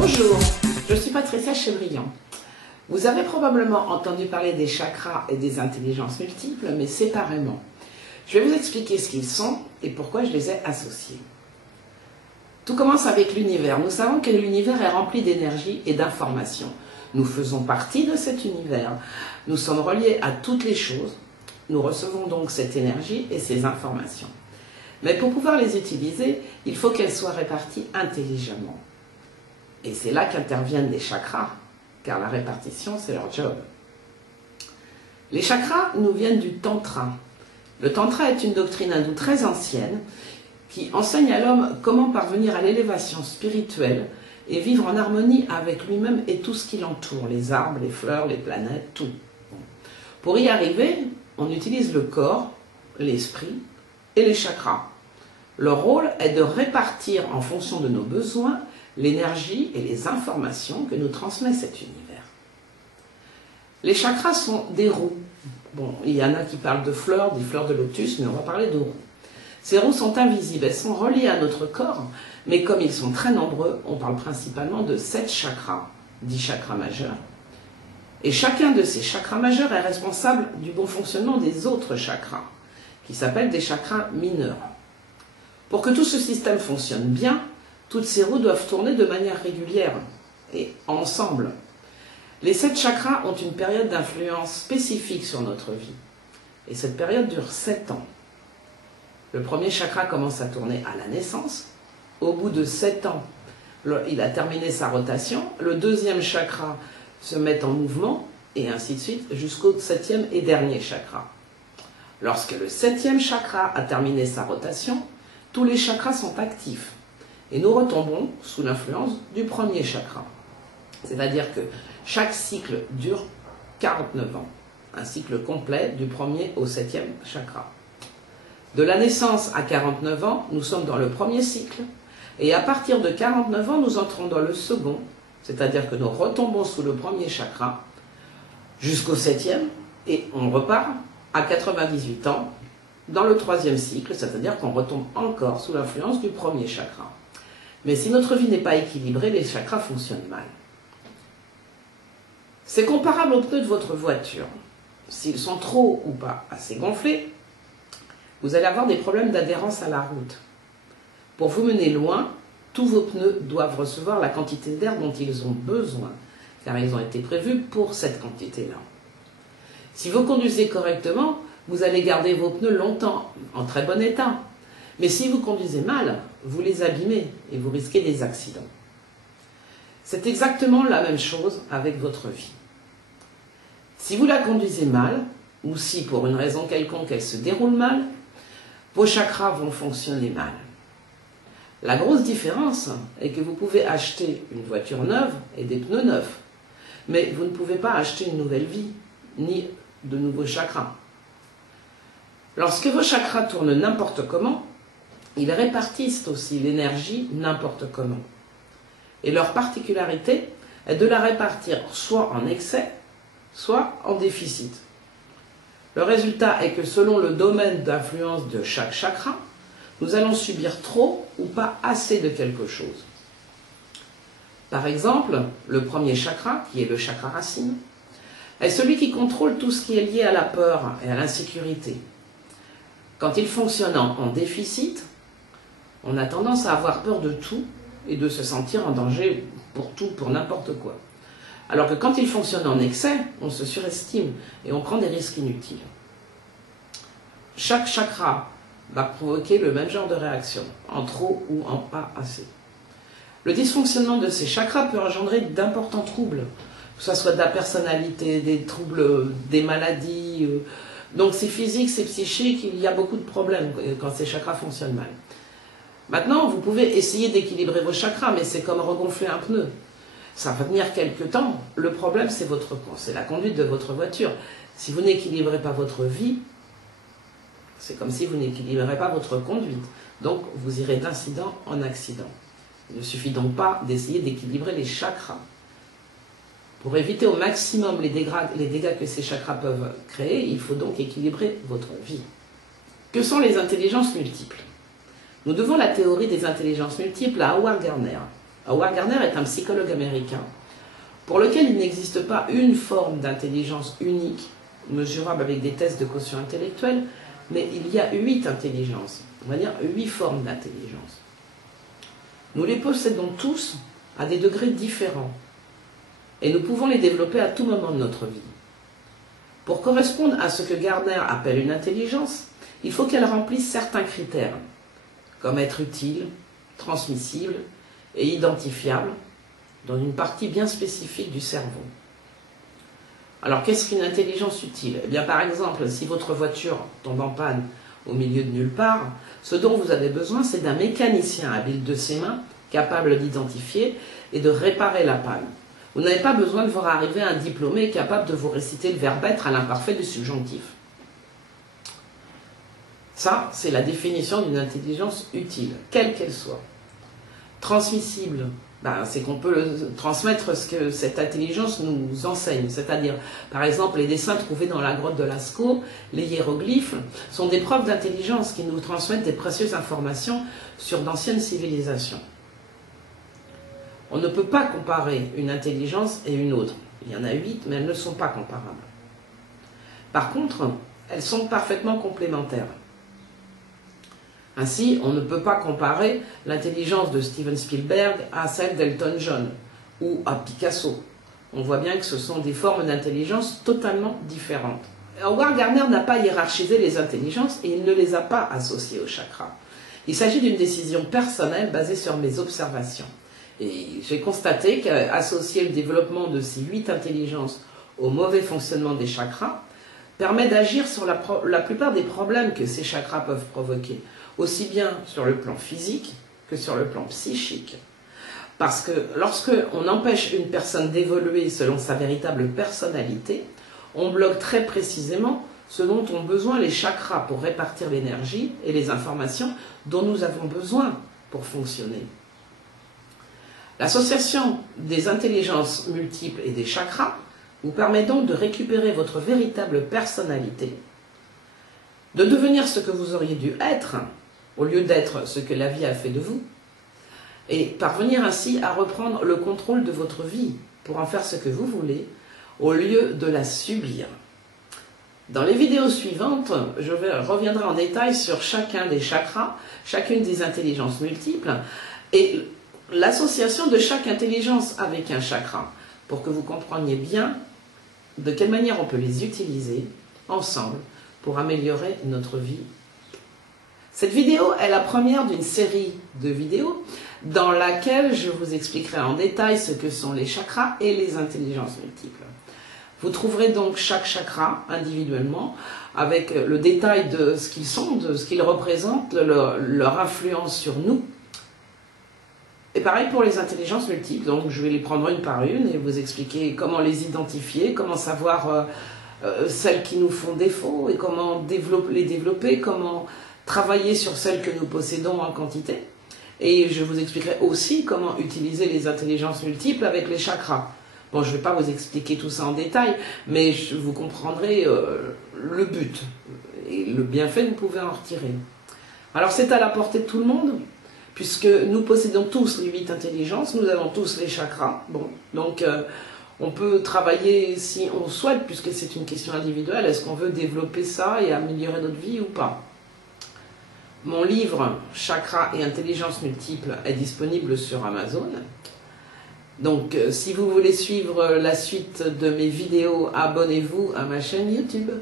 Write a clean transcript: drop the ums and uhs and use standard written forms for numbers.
Bonjour, je suis Patricia Chebriant. Vous avez probablement entendu parler des chakras et des intelligences multiples, mais séparément. Je vais vous expliquer ce qu'ils sont et pourquoi je les ai associés. Tout commence avec l'univers. Nous savons que l'univers est rempli d'énergie et d'informations. Nous faisons partie de cet univers. Nous sommes reliés à toutes les choses. Nous recevons donc cette énergie et ces informations. Mais pour pouvoir les utiliser, il faut qu'elles soient réparties intelligemment. Et c'est là qu'interviennent les chakras, car la répartition, c'est leur job. Les chakras nous viennent du tantra. Le tantra est une doctrine hindoue très ancienne qui enseigne à l'homme comment parvenir à l'élévation spirituelle et vivre en harmonie avec lui-même et tout ce qui l'entoure, les arbres, les fleurs, les planètes, tout. Pour y arriver, on utilise le corps, l'esprit et les chakras. Leur rôle est de répartir en fonction de nos besoins l'énergie et les informations que nous transmet cet univers. Les chakras sont des roues. Bon, il y en a qui parlent de fleurs, des fleurs de lotus, mais on va parler de roues. Ces roues sont invisibles, elles sont reliées à notre corps, mais comme ils sont très nombreux, on parle principalement de 7 chakras, 10 chakras majeurs. Et chacun de ces chakras majeurs est responsable du bon fonctionnement des autres chakras, qui s'appellent des chakras mineurs. Pour que tout ce système fonctionne bien, toutes ces roues doivent tourner de manière régulière et ensemble. Les 7 chakras ont une période d'influence spécifique sur notre vie. Et cette période dure 7 ans. Le premier chakra commence à tourner à la naissance. Au bout de 7 ans, il a terminé sa rotation. Le deuxième chakra se met en mouvement et ainsi de suite jusqu'au 7e et dernier chakra. Lorsque le 7e chakra a terminé sa rotation, tous les chakras sont actifs. Et nous retombons sous l'influence du premier chakra. C'est-à-dire que chaque cycle dure 49 ans. Un cycle complet du premier au 7e chakra. De la naissance à 49 ans, nous sommes dans le premier cycle. Et à partir de 49 ans, nous entrons dans le second. C'est-à-dire que nous retombons sous le premier chakra jusqu'au 7e. Et on repart à 98 ans dans le 3e cycle. C'est-à-dire qu'on retombe encore sous l'influence du premier chakra. Mais si notre vie n'est pas équilibrée, les chakras fonctionnent mal. C'est comparable aux pneus de votre voiture. S'ils sont trop ou pas assez gonflés, vous allez avoir des problèmes d'adhérence à la route. Pour vous mener loin, tous vos pneus doivent recevoir la quantité d'air dont ils ont besoin, car ils ont été prévus pour cette quantité-là. Si vous conduisez correctement, vous allez garder vos pneus longtemps, en très bon état. Mais si vous conduisez mal, vous les abîmez et vous risquez des accidents. C'est exactement la même chose avec votre vie. Si vous la conduisez mal, ou si pour une raison quelconque elle se déroule mal, vos chakras vont fonctionner mal. La grosse différence est que vous pouvez acheter une voiture neuve et des pneus neufs, mais vous ne pouvez pas acheter une nouvelle vie, ni de nouveaux chakras. Lorsque vos chakras tournent n'importe comment, ils répartissent aussi l'énergie n'importe comment. Et leur particularité est de la répartir soit en excès, soit en déficit. Le résultat est que selon le domaine d'influence de chaque chakra, nous allons subir trop ou pas assez de quelque chose. Par exemple, le premier chakra, qui est le chakra racine, est celui qui contrôle tout ce qui est lié à la peur et à l'insécurité. Quand il fonctionne en déficit, on a tendance à avoir peur de tout et de se sentir en danger pour tout, pour n'importe quoi. Alors que quand il fonctionne en excès, on se surestime et on prend des risques inutiles. Chaque chakra va provoquer le même genre de réaction, en trop ou en pas assez. Le dysfonctionnement de ces chakras peut engendrer d'importants troubles, que ce soit de la personnalité, des troubles, des maladies. Donc c'est physique, c'est psychique, il y a beaucoup de problèmes quand ces chakras fonctionnent mal. Maintenant, vous pouvez essayer d'équilibrer vos chakras, mais c'est comme regonfler un pneu. Ça va tenir quelques temps. Le problème, c'est la conduite de votre voiture. Si vous n'équilibrez pas votre vie, c'est comme si vous n'équilibrez pas votre conduite. Donc, vous irez d'incident en accident. Il ne suffit donc pas d'essayer d'équilibrer les chakras. Pour éviter au maximum les dégâts que ces chakras peuvent créer, il faut donc équilibrer votre vie. Que sont les intelligences multiples? Nous devons la théorie des intelligences multiples à Howard Gardner. Howard Gardner est un psychologue américain pour lequel il n'existe pas une forme d'intelligence unique, mesurable avec des tests de quotient intellectuel, mais il y a 8 intelligences, on va dire 8 formes d'intelligence. Nous les possédons tous à des degrés différents et nous pouvons les développer à tout moment de notre vie. Pour correspondre à ce que Gardner appelle une intelligence, il faut qu'elle remplisse certains critères, comme être utile, transmissible et identifiable dans une partie bien spécifique du cerveau. Alors, qu'est-ce qu'une intelligence utile? Eh bien, par exemple, si votre voiture tombe en panne au milieu de nulle part, ce dont vous avez besoin, c'est d'un mécanicien habile de ses mains, capable d'identifier et de réparer la panne. Vous n'avez pas besoin de voir arriver un diplômé capable de vous réciter le verbe être à l'imparfait du subjonctif. Ça, c'est la définition d'une intelligence utile, quelle qu'elle soit. Transmissible, c'est qu'on peut transmettre ce que cette intelligence nous enseigne. C'est-à-dire, par exemple, les dessins trouvés dans la grotte de Lascaux, les hiéroglyphes, sont des preuves d'intelligence qui nous transmettent des précieuses informations sur d'anciennes civilisations. On ne peut pas comparer une intelligence et une autre. Il y en a 8, mais elles ne sont pas comparables. Par contre, elles sont parfaitement complémentaires. Ainsi, on ne peut pas comparer l'intelligence de Steven Spielberg à celle d'Elton John ou à Picasso. On voit bien que ce sont des formes d'intelligence totalement différentes. Howard Gardner n'a pas hiérarchisé les intelligences et il ne les a pas associées au chakra. Il s'agit d'une décision personnelle basée sur mes observations. Et j'ai constaté qu'associer le développement de ces 8 intelligences au mauvais fonctionnement des chakras permet d'agir sur la plupart des problèmes que ces chakras peuvent provoquer, aussi bien sur le plan physique que sur le plan psychique. Parce que lorsque on empêche une personne d'évoluer selon sa véritable personnalité, on bloque très précisément ce dont ont besoin les chakras pour répartir l'énergie et les informations dont nous avons besoin pour fonctionner. L'association des intelligences multiples et des chakras vous permet donc de récupérer votre véritable personnalité, de devenir ce que vous auriez dû être, au lieu d'être ce que la vie a fait de vous, et parvenir ainsi à reprendre le contrôle de votre vie pour en faire ce que vous voulez, au lieu de la subir. Dans les vidéos suivantes, je reviendrai en détail sur chacun des chakras, chacune des intelligences multiples, et l'association de chaque intelligence avec un chakra, pour que vous compreniez bien de quelle manière on peut les utiliser ensemble pour améliorer notre vie. Cette vidéo est la première d'une série de vidéos dans laquelle je vous expliquerai en détail ce que sont les chakras et les intelligences multiples. Vous trouverez donc chaque chakra individuellement avec le détail de ce qu'ils sont, de ce qu'ils représentent, leur influence sur nous. Et pareil pour les intelligences multiples, donc je vais les prendre une par une et vous expliquer comment les identifier, comment savoir celles qui nous font défaut et comment les développer, comment travailler sur celles que nous possédons en quantité. Et je vous expliquerai aussi comment utiliser les intelligences multiples avec les chakras. Bon, je ne vais pas vous expliquer tout ça en détail, mais vous comprendrez le but et le bienfait que vous pouvez en retirer. Alors c'est à la portée de tout le monde, puisque nous possédons tous les 8 intelligences, nous avons tous les chakras. Bon, donc on peut travailler si on souhaite, puisque c'est une question individuelle, est-ce qu'on veut développer ça et améliorer notre vie ou pas? Mon livre « Chakras et intelligences multiples » est disponible sur Amazon. Donc, si vous voulez suivre la suite de mes vidéos, abonnez-vous à ma chaîne YouTube.